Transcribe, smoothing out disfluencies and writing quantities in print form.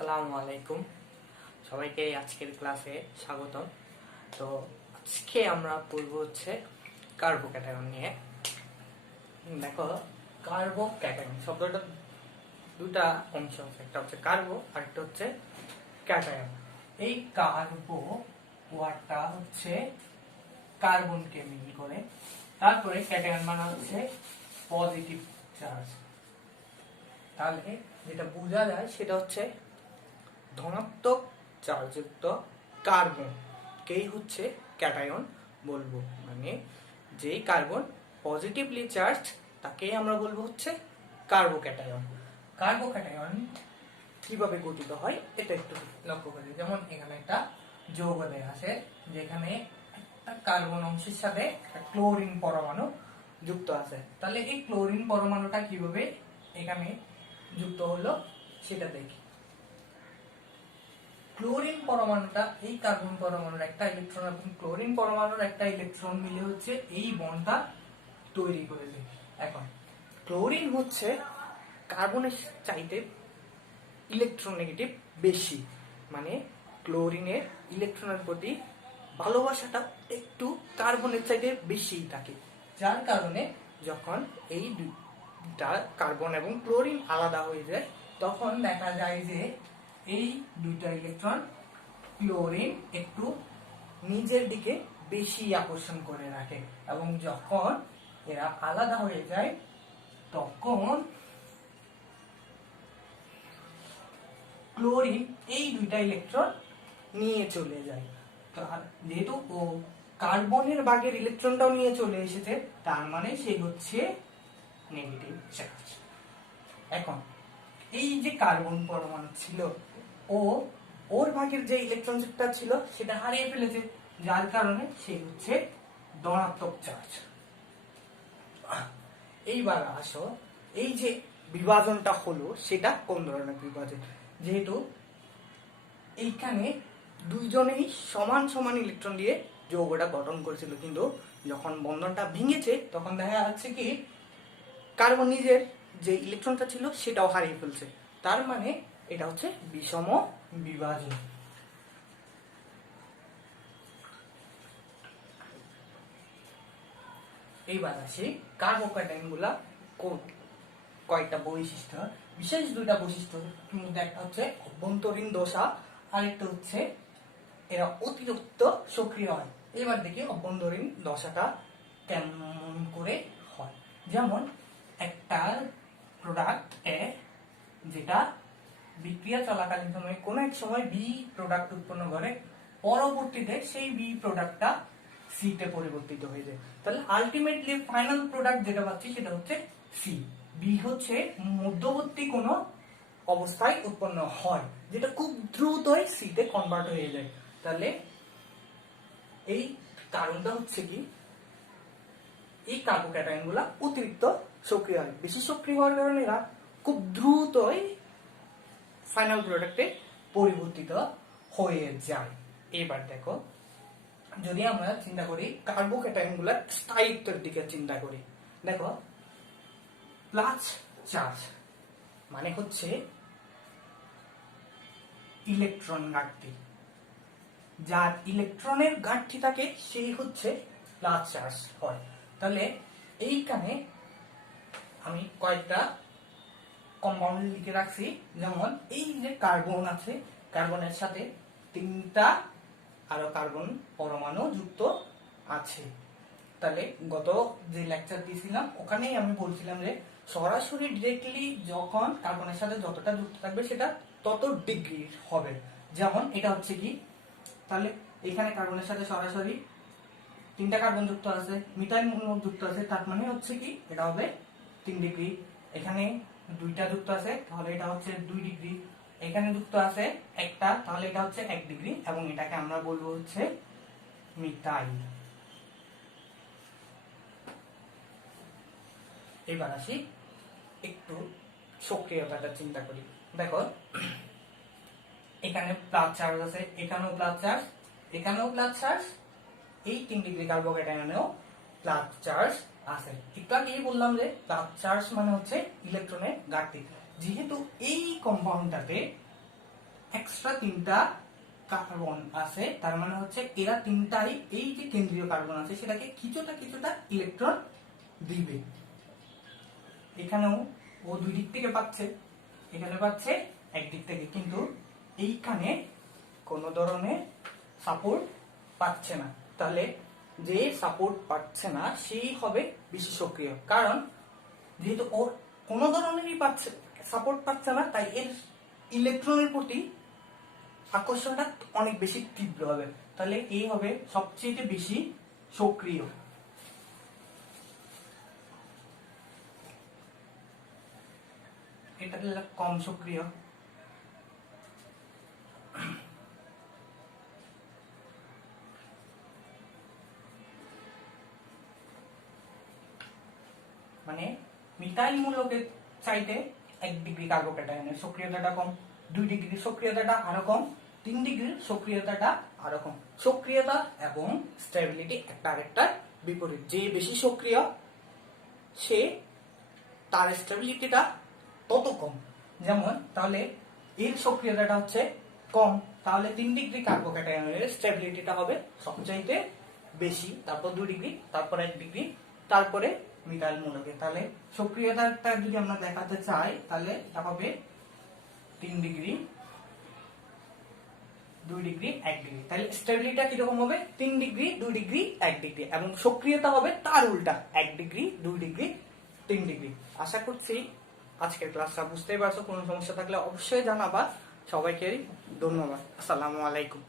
আসসালামু আলাইকুম, সবাইকে আজকের ক্লাসে স্বাগতম। তো আজকে আমরা পড়ব হচ্ছে কার্বোক্যাটায়ন নিয়ে। দেখো, কার্বোক্যাটায়ন শব্দটা দুটা অংশ আছে, একটা হচ্ছে কার্বো আর একটা হচ্ছে ক্যাটায়ন। এই কার্বো ওয়ার্ডটা হচ্ছে কার্বনকে মিন করে, তারপরে ক্যাটায়ন মানে হচ্ছে পজিটিভ চার্জ। তাহলে যেটা বোঝা যায় সেটা হচ্ছে ধনাত্মক চার্জযুক্ত কার্বনকেই হচ্ছে ক্যাটায়ন বলবো। মানে যেই কার্বন পজিটিভলি চার্জ তাকেই আমরা বলবো হচ্ছে কার্বোক্যাটায়ন। কার্বোক্যাটায়ন কিভাবে গঠিত হয় এটা একটু লক্ষ্য করি। যেমন এখানে একটা যৌগ দেয়া আছে, যেখানে একটা কার্বন অংশের সাথে একটা ক্লোরিন পরমাণু যুক্ত আছে। তাহলে এই ক্লোরিন পরমাণুটা কিভাবে এখানে যুক্ত হলো সেটা দেখি। ক্লোরিন পরমাণুটা এই কার্বন পরমাণুর একটা ইলেকট্রন এবং ক্লোরিন পরমাণুর একটা ইলেকট্রন মিলে হচ্ছে এই বন্ডটা তৈরি করেছে। এখন ক্লোরিন হচ্ছে কার্বনের চাইতে ইলেকট্রোনেগেটিভ বেশি, মানে ক্লোরিনের ইলেকট্রনের প্রতি ভালোবাসাটা একটু কার্বনের চাইতে বেশি থাকে, যার কারণে যখন এই দুইটা কার্বন এবং ক্লোরিন আলাদা হয়ে যায় তখন দেখা যায় যে এই দুইটা ইলেকট্রন ক্লোরিন একটু নিজের দিকে বেশি আকর্ষণ করে রাখে, এবং যখন এরা আলাদা হয়ে যায় তখন ক্লোরিন এই দুইটা ইলেকট্রন নিয়ে চলে যায়। যেহেতু ও কার্বনের ভাগের ইলেকট্রনটাও নিয়ে চলে এসেছে, তার মানে সে হচ্ছে নেগেটিভ চার্জ। এখন এই যে কার্বন পরমাণু ছিল, ওর ভাগের যে ইলেকট্রনটা ছিল সেটা হারিয়ে ফেলেছে, যার কারণে সে হচ্ছে ধনাত্মক চার্জ। এইবার আসো, এই যে বিভাজনটা হলো সেটা কোন ধরনের বিভাজন? যেহেতু এইখানে দুইজনেই সমান সমান ইলেকট্রন দিয়ে যৌগটা গঠন করেছিল, কিন্তু যখন বন্ধনটা ভেঙেছে তখন দেখা যাচ্ছে কি কার্বন নিজের যে ইলেকট্রনটা ছিল সেটাও হারিয়ে ফেলছে। তার মানে এটা হচ্ছে বিষম বিভাজন। এইবার আসি কার্বোক্যাটায়ন গুলা কয়েকটা বৈশিষ্ট্য, বিশেষ দুইটা বৈশিষ্ট্য মধ্যে একটা হচ্ছে অভ্যন্তরীণ দশা আর একটা হচ্ছে এরা অতিরিক্ত সক্রিয় হয়। এবার দেখি অভ্যন্তরীণ দশাটা কেমন করে হয়। যেমন একটা প্রোডাক্ট এ যেটা বিক্রিয়া চলাকালীন সময়ে কোনো এক সময় বি প্রোডাক্ট উৎপন্ন করে, পরবর্তীতে সেই বি প্রোডাক্টটা সি তে পরিবর্তিত হয়ে যায়। তাহলে আলটিমেটলি ফাইনাল প্রোডাক্ট যেটা পাচ্ছি সেটা হচ্ছে সি। বি হচ্ছে মধ্যবর্তী কোনো অবস্থায় উৎপন্ন হয়, যেটা খুব দ্রুতই সি তে কনভার্ট হয়ে যায়। তাহলে এই কারণটা হচ্ছে কি, এই কার্বোক্যাটায়ন গুলা অতিরিক্ত সক্রিয় হয়। বেশি সক্রিয় হওয়ার কারণে এরা খুব দ্রুতই ফাইনাল প্রোডাক্টে পরিবর্তিত হয়ে যায়। এবার দেখো, যদি আমরা চিন্তা করি কার্বোক্যাটায়ন গুলার স্থায়িত্বের দিকে চিন্তা করি, দেখো প্লাস চার্জ মানে হচ্ছে ইলেকট্রন ঘাটতি, যার ইলেকট্রনের ঘাটতি থাকে সেই হচ্ছে প্লাস চার্জ হয়। তাহলে এইখানে আমি কয়েকটা কম্পাউন্ড লিখে রাখছি। যেমন এই যে কার্বন আছে, কার্বনের সাথে তিনটা আরো কার্বন পরমাণু যুক্ত আছে। তাহলে গত যে লেকচার দিয়েছিলাম ওখানেই আমি বলছিলাম যে সরাসরি ডিরেক্টলি যখন কার্বনের সাথে যতটা যুক্ত থাকবে সেটা তত ডিগ্রি হবে। যেমন এটা হচ্ছে কি, তাহলে এখানে কার্বনের সাথে সরাসরি তিনটা কার্বন যুক্ত আছে, মিথাইল যুক্ত আছে, তার মানে হচ্ছে কি এটা হবে 3 ডিগ্রি। এখানে দুইটা যুক্ত আছে তাহলে এটা হচ্ছে 2 ডিগ্রি। এখানে যুক্ত আছে একটা, তাহলে এটা হচ্ছে 1 ডিগ্রি, এবং এটাকে আমরা বলবো হচ্ছে মিথাইল। এবার আসি একটু সক্রিয়তাটা চিন্তা করি। দেখো এখানে প্লাস চার্জ আছে, এখানেও প্লাস চার্জ, এখানেও প্লাস চার্জ, এই 3 ডিগ্রি কার্বোক্যাটায়নেও প্লাস চার্জ আছে। একটু আগেই বললাম যে প্লাস চার্জ মানে হচ্ছে ইলেকট্রনের ঘাটতি। যেহেতু এই কম্পাউন্ডটাতে এক্সট্রা 3টা কার্বন আছে, তার মানে হচ্ছে এরা তিনটাই এই যে কেন্দ্রীয় কার্বন আছে সেটাকে কিছুটা কিছুটা ইলেকট্রন দিবে। এখানেও ও দুই দিক থেকে পাচ্ছে, এখানে পাচ্ছে একদিক থেকে, কিন্তু এইখানে কোন ধরনের সাপোর্ট পাচ্ছে না। তাহলে যে সাপোর্ট পাচ্ছে না সেই হবে বেশি সক্রিয়, কারণ যেহেতু ওর কোন ধরনেরই পাচ্ছে সাপোর্ট পাচ্ছে না, তাই এর ইলেকট্রনের প্রতি আকর্ষণটা অনেক বেশি তীব্র হবে। তাহলে এই হবে সবচেয়ে বেশি সক্রিয়। এটা কম সক্রিয়। মানে মিথাইল মূলকের চাইতে 1 ডিগ্রি কার্বোক্যাটায়নের সক্রিয়তাটা কম, 2 ডিগ্রি সক্রিয়তাটা আরো কম, 3 ডিগ্রির সক্রিয়তাটা আরো কম। সক্রিয়তা এবং স্টেবিলিটি একটা আরেকটার বিপরীত। যে বেশি সক্রিয় সে তার স্টেবিলিটিটা তত কম। যেমন তাহলে এর সক্রিয়তাটা হচ্ছে কম, তাহলে 3 ডিগ্রি কার্বোক্যাটায়নের স্টেবিলিটিটা হবে সবচাইতে বেশি, তারপর 2 ডিগ্রি, তারপর 1 ডিগ্রি, তারপরে মিথাইল মূলকে। তাহলে সক্রিয়তাটা যদি আমরা দেখাতে চাই তাহলে এটা হবে 3 ডিগ্রি, 2 ডিগ্রি, 1 ডিগ্রি। তাহলে স্টেবিলিটিটা কিরকম হবে? 3 ডিগ্রি, 2 ডিগ্রি, 1 ডিগ্রি, এবং সক্রিয়তা হবে তার উল্টা, 1 ডিগ্রি, 2 ডিগ্রি, 3 ডিগ্রি। আশা করছি আজকের ক্লাসটা বুঝতেই পারছো। কোনো সমস্যা থাকলে অবশ্যই জানাবা। সবাইকে ধন্যবাদ। আসসালামু আলাইকুম।